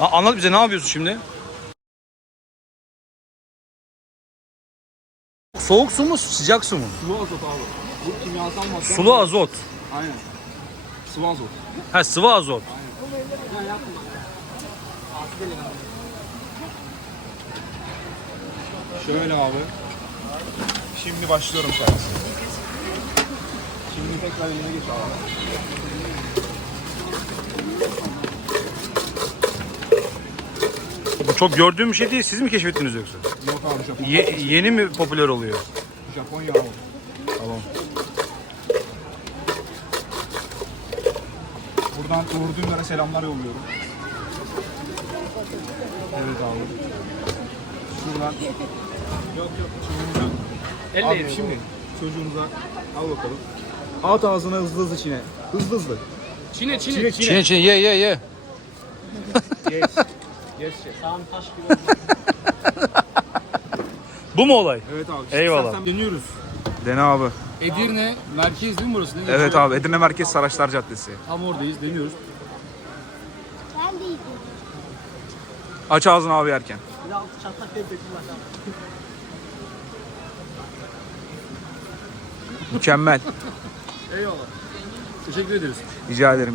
Anlat bize ne yapıyorsun şimdi? Soğuk su mu sıcak su mu? Sulu azot abi. Bu kimyasal madde. Sulu azot. Aynen. Sıvı azot. Ha sıvı azot. Şöyle abi. Şimdi başlıyorum servise. Şimdi tekrar yerine geç abi. Bu çok gördüğüm bir şey değil. Siz mi keşfettiniz yoksa? Yok abi Japon. Ye- yeni mi popüler oluyor? Japonya abi. Tamam. Buradan Uğur Dündar'a selamlar yolluyorum. Evet abi. Şuradan. Yok yok. Çocuğumuza. Abi şimdi çocuğumuza al bakalım. At ağzına hızlı hızlı çiğne. Hızlı hızlı. Çin'e Çin'e. Çiğne Çin çin ye ye ye. Geç. Geç. Sağın taş gibi. Bu mu olay? Evet abi. Eyvallah. İstersen dönüyoruz. Dene abi. Edirne merkez değil mi burası? Ne Evet geçiyor? abi Edirne Merkez Saraçlar Caddesi. Tam oradayız deniyoruz. Ben de yedim. Aç ağzını abi yerken. Bir de altı çatlak bir betim var. Mükemmel. Eyvallah. Teşekkür ederiz. Rica ederim.